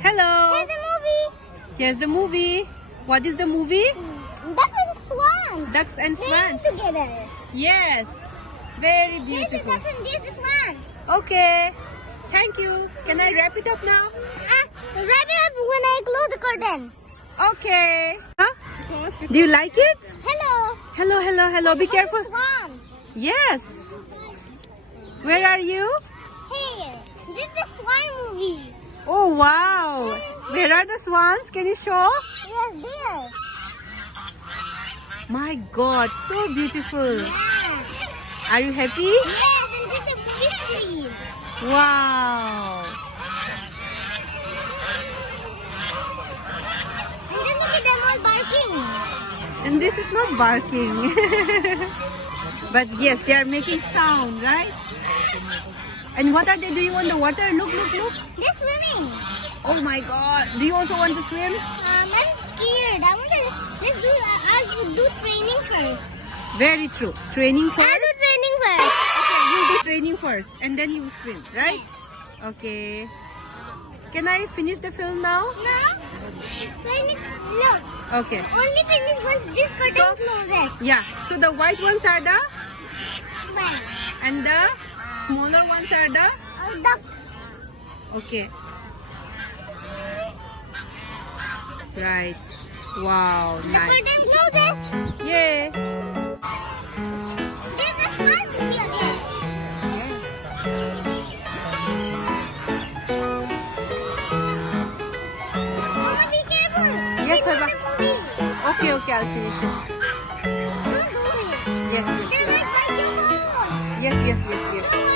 Hello. Here's the movie. Here's the movie. What is the movie? Ducks and swans. Ducks and Playing swans. together. Yes. Very Here's the beautiful. ducks and here's the swans. Okay. Thank you. Can I wrap it up now? Wrap it up when I close the curtain. Okay. Huh? Do you like it? Hello. Hello, hello, hello. Be careful. Swan. Yes. Where are you? Hey, this is the swan movie. Oh, wow. Where are the swans? Can you show? Yes, there. My God, so beautiful. Yeah. Are you happy? Yes, and this is the movie screen. Wow. And then look at them all barking. And this is not barking. But yes, they are making sound, right? And what are they doing on the water? Look, look, look. They're swimming. Oh my God. Do you also want to swim? I'm scared. I'll do training first. Very true. Training first? I'll do training first. Okay, you do training first and then you swim, right? Okay. Can I finish the film now? No. Training. Look. Okay. Only finish once this curtain closes. Yeah. So the white ones are the Well, and the smaller ones are the duck. okay. Right. Wow. The Nice. curtain closes. Yay. There's a smart movie again. Mama, be careful. Yes, Finish Baba. the movie. Okay, okay. I'll finish it. Don't do it. Yes, yes. They might bite your phone. Yes, yes, yes, yes. Don't